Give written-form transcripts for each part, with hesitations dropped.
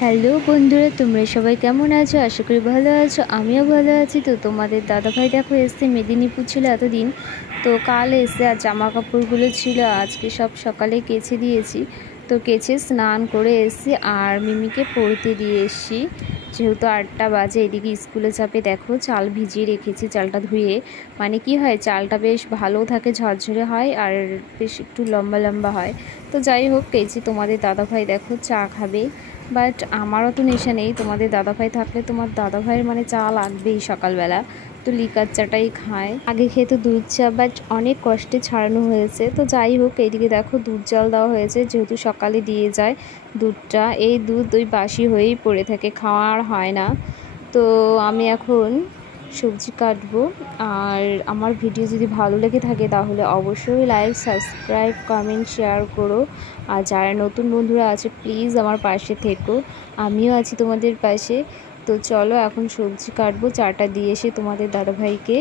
Hello বন্ধুরা, তোমরা সবাই কেমন আছো? আশা করি ভালো আছো। আমিও ভালো আছি। তো তোমাদের দাদাভাই দেখো এসছে, মেদিনীপুর ছিল এতদিন, তো কাল এসে আর জামা কাপড়গুলো ছিল আজকে সব সকালে কেচে দিয়েছি। তো কেচে স্নান করে এসছি আর মিমিকে পড়তে দিয়ে এসছি, যেহেতু 8টা বাজে। এদিকে স্কুলে চাপে দেখো চাল ভিজিয়ে রেখেছি, চালটা ধুয়ে, মানে কি হয় চালটা বেশ ভালো থাকে, ঝরঝরে হয় আর বেশ একটু লম্বা লম্বা হয়। তো যাই হোক কেচি। তোমাদের দাদাভাই দেখো চা খাবে, বাট আমারও তো নেশা নেই। তোমাদের দাদাভাই থাকলে তোমার দাদাভাইয়ের মানে চা লাগবেই সকালবেলা, তো লিকার চাটাই খায়। আগে খেয়ে তো দুধ চা, বাট অনেক কষ্টে ছাড়ানো হয়েছে। তো যাই হোক এইদিকে দেখো দুধ জাল দেওয়া হয়েছে, যেহেতু সকালে দিয়ে যায় দুধটা। এই দুধ ওই বাসি হয়েই পড়ে থাকে, খাওয়া আর হয় না। তো আমি এখন সবজি কাটবো। আর আমার ভিডিও যদি ভালো লেগে থাকে তাহলে অবশ্যই লাইক, সাবস্ক্রাইব, কমেন্ট, শেয়ার করো। আর যারা নতুন বন্ধুরা আছে প্লিজ আমার পাশে থেকো, আমিও আছি তোমাদের পাশে। তো চলো এখন সবজি কাটবো, চাটা দিয়ে এসে তোমাদের দাদাভাইকে।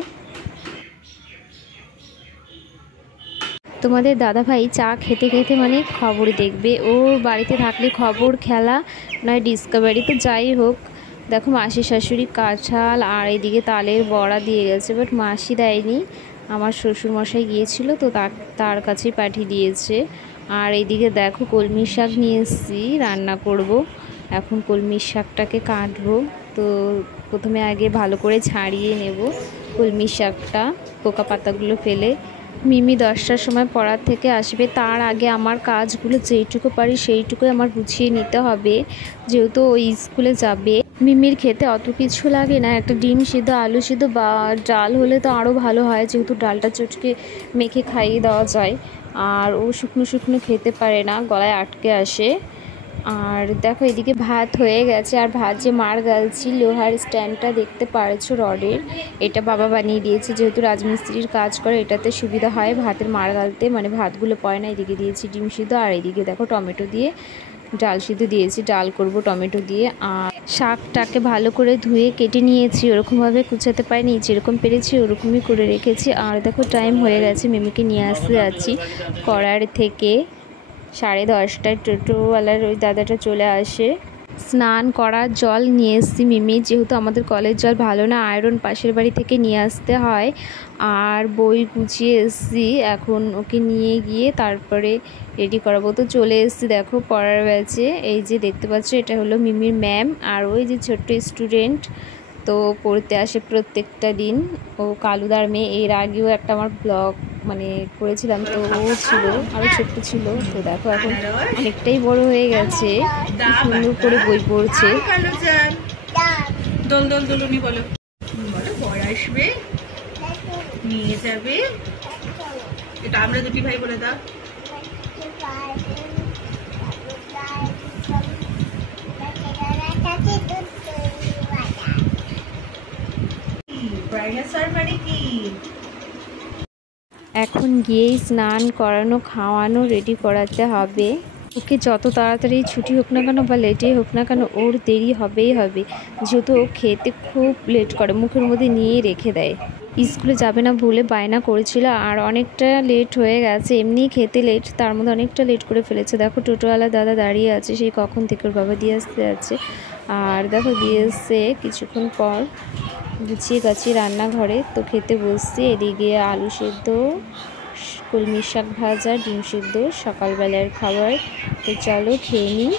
তোমাদের দাদাভাই চা খেতে খেতে মানে খবর দেখবে, ও বাড়িতে থাকলে খবর, খেলা, নয় ডিসকভারি। তো যাই হোক দেখো মাসি শাশুড়ি কাঁঠাল আর এদিকে তালের বড়া দিয়ে গেছে, বাট মাসি দেয়নি, আমার শ্বশুরমশাই গিয়েছিল তো তার কাছেই পাঠিয়ে দিয়েছে। আর এইদিকে দেখো কলমি শাক নিয়ে এসেছি, রান্না করব। এখন কলমি শাকটাকে কাটবো। তো প্রথমে আগে ভালো করে ছাড়িয়ে নেব কলমি শাকটা, পোকা পাতাগুলো ফেলে। মিমি 10টার সময় পড়ার থেকে আসবে, তার আগে আমার কাজগুলো যেইটুকু পারি সেইটুকুই আমার গুছিয়ে নিতে হবে, যেহেতু ওই স্কুলে যাবে। মিমির খেতে অত কিছু লাগে না, একটা ডিম সিদ্ধ, আলু সিদ্ধ বা ডাল হলে তো আরও ভালো হয়, যেহেতু ডালটা চটকে মেখে খাইয়ে দেওয়া যায়। আর ও শুকনো শুকনো খেতে পারে না, গলায় আটকে আসে। আর দেখো এদিকে ভাত হয়ে গেছে, আর ভাত যে মার গালছি, লোহার স্ট্যান্ডটা দেখতে পারছো রডের, এটা বাবা বানিয়ে দিয়েছে, যেহেতু রাজমিস্ত্রির কাজ করে এটাতে সুবিধা হয় ভাতের মার গালতে, মানে ভাতগুলো পড়ে না। এদিকে দিয়েছি ডিম সিদ্ধ, আর এদিকে দেখো টমেটো দিয়ে ডাল সিদ্ধ দিয়েছি, ডাল করব টমেটো দিয়ে। আর শাকটাকে ভালো করে ধুয়ে কেটে নিয়েছি, ওরকমভাবে কুচাতে পারিনি, যেরকম পেরেছি ওরকমই করে রেখেছি। আর দেখো টাইম হয়ে গেছে, মিমিকে নিয়ে আসতে যাচ্ছি করার থেকে। 10:30টায় টোটোওয়ালার ওই দাদাটা চলে আসে। স্নান করার জল নিয়ে এসেছি মিমি, যেহেতু আমাদের কলের জল ভালো না, আয়রন পাশের বাড়ি থেকে নিয়ে আসতে হয়। আর বই গুছিয়ে এসেছি, এখন ওকে নিয়ে গিয়ে তারপরে রেডি করাবো। তো চলে এসেছি দেখো পড়ার ব্যাচে, এই যে দেখতে পাচ্ছ এটা হলো মিমির ম্যাম, আর ওই যে ছোট্ট স্টুডেন্ট, তো পড়তে আসে প্রত্যেকটা দিন। ও কালুদার মেয়ে, এর আগেও একটা আমার ব্লগ মানে করেছিলাম, তো ও ছিল আরও ছোট্ট ছিল। তো দেখো এখন অনেকটাই বড় হয়ে গেছে, সুন্দর করে বই পড়ছে। দোল দোল দোলনি বলো, বলো বর আসবে নিয়ে যাবে, এটা আমরা দুটি ভাই বলে দাও। এখন গিয়েই স্নান করানো, খাওয়ানো, রেডি করাতে হবে। ওকে যত তাড়াতাড়ি ছুটি হোক না কেন বা লেটেই হোক না কেন, ওর দেরি হবেই হবে, যেহেতু ও খেতে খুব লেট করে, মুখের মধ্যে নিয়ে রেখে দেয়। স্কুলে যাবে না বলে বায়না করেছিল, আর অনেকটা লেট হয়ে গেছে, এমনিই খেতে লেট, তার মধ্যে অনেকটা লেট করে ফেলেছে। দেখো টোটোওয়ালা দাদা দাঁড়িয়ে আছে, সেই কখন থেকে ওর বাবা দিয়ে আসতে যাচ্ছে। আর দেখো দিয়ে এসছে কিছুক্ষণ পর, গুছিয়ে গাছিয়ে রান্নাঘরে তো খেতে বসছি। এদিকে আলু সেদ্ধ, কলমি শাক ভাজা, ডিম সেদ্ধ, সকালবেলার খাবার। তো চলো খেয়ে নিই।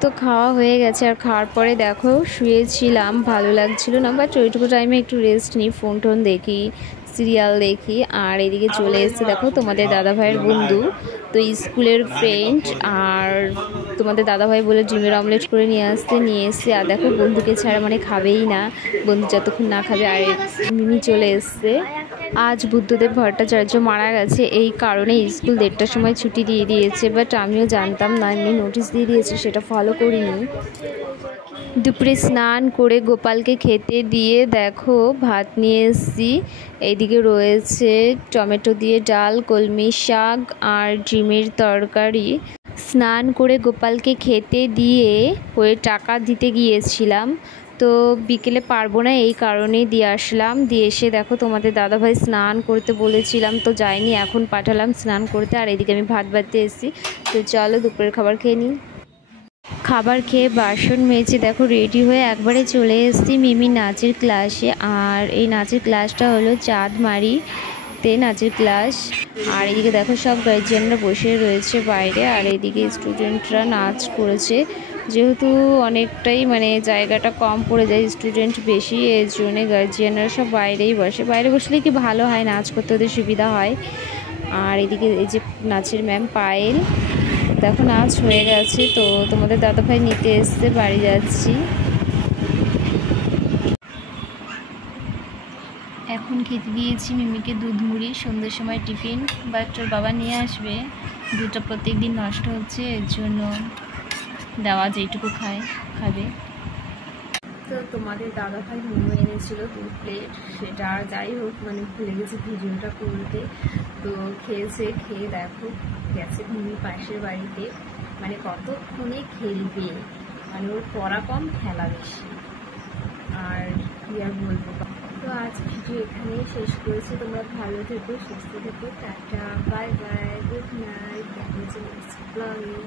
তো খাওয়া হয়ে গেছে, আর খাওয়ার পরে দেখো শুয়েছিলাম, ভালো লাগছিল না, বাট ওইটুকু টাইমে একটু রেস্ট নিই, ফোন টোন দেখি, সিরিয়াল দেখি। আর এদিকে চলে এসেছে দেখো তোমাদের দাদাভাইয়ের বন্ধু, তো স্কুলের ফ্রেন্ড। আর তোমাদের দাদাভাই বলে ডিমের অমলেট করে নিয়ে এসছে। আর দেখো বন্ধুকে ছাড়া মানে খাবেই না, বন্ধু যতক্ষণ না খাবে। আর মিমি চলে এসছে। আজ বুদ্ধদেব ভট্টাচার্য মারা গেছে, এই কারণে স্কুল 1:30টার সময় ছুটি দিয়ে দিয়েছে, বাট আমিও জানতাম না, এমনি নোটিশ দিয়ে দিয়েছে, সেটা ফলো করিনি। দুপুরে স্নান করে গোপালকে খেতে দিয়ে দেখো ভাত নিয়ে এসেছি। এইদিকে রয়েছে টমেটো দিয়ে ডাল, কলমি শাক আর ডিমের তরকারি। স্নান করে গোপালকে খেতে দিয়ে ওই টাকা দিতে গিয়েছিলাম, তো বিকেলে পারবো না এই কারণেই দিয়ে আসলাম। দিয়ে এসে দেখো তোমাদের দাদাভাই স্নান করতে বলেছিলাম তো যাইনি, এখন পাঠালাম স্নান করতে। আর এদিকে আমি ভাত বাড়তে এসেছি। তো চলো দুপুরের খাবার খেয়ে নিই। খাবার খেয়ে বাসন মেজে দেখো রেডি হয়ে একবারে চলে এসেছি মিমি নাচের ক্লাসে। আর এই নাচের ক্লাসটা হলো চাঁদমারিতে নাচের ক্লাস। আর এদিকে দেখো সব গার্জিয়ানরা বসে রয়েছে বাইরে, আর এইদিকে স্টুডেন্টরা নাচ করেছে। যেহেতু অনেকটাই মানে জায়গাটা কম পড়ে যায়, স্টুডেন্ট বেশি, এর জন্যে গার্জিয়ানরা সব বাইরেই বসে। বাইরে বসলে কি ভালো হয়, নাচ করতে ওদের সুবিধা হয়। আর এদিকে এই যে নাচের ম্যাম পায়েল, দেখো নাচ হয়ে গেছে, তো তোমাদের দাদাভাই নিতে এসছে, বাড়ি যাচ্ছি। এখন খেতে দিয়েছি মিমিকে দুধ মুড়ি, সন্ধ্যের সময় টিফিন, বাট ওর বাবা নিয়ে আসবে। দুধটা প্রত্যেক দিন নষ্ট হচ্ছে, এর জন্য দেওয়া যেইটুকু খাবে। তো তোমাদের দাদাভাই মোমো এনেছিল 2 প্লেট, সেটা আর যাই হোক মানে ভুলে গেছি ভিডিওটা করতে। তো খেয়ে দেখো গেছে মিমি পাশের বাড়িতে, মানে কতক্ষণে খেলবে, মানে ওর পড়া কম খেলা বেশি, আর কি আর বলবো। তো আজ ভিডিও এখানেই শেষ করেছি। তোমরা ভালো থেকো, সুস্থ থেকো, tata, bye bye, good night, দেখা হচ্ছে নেক্সট ব্লগে।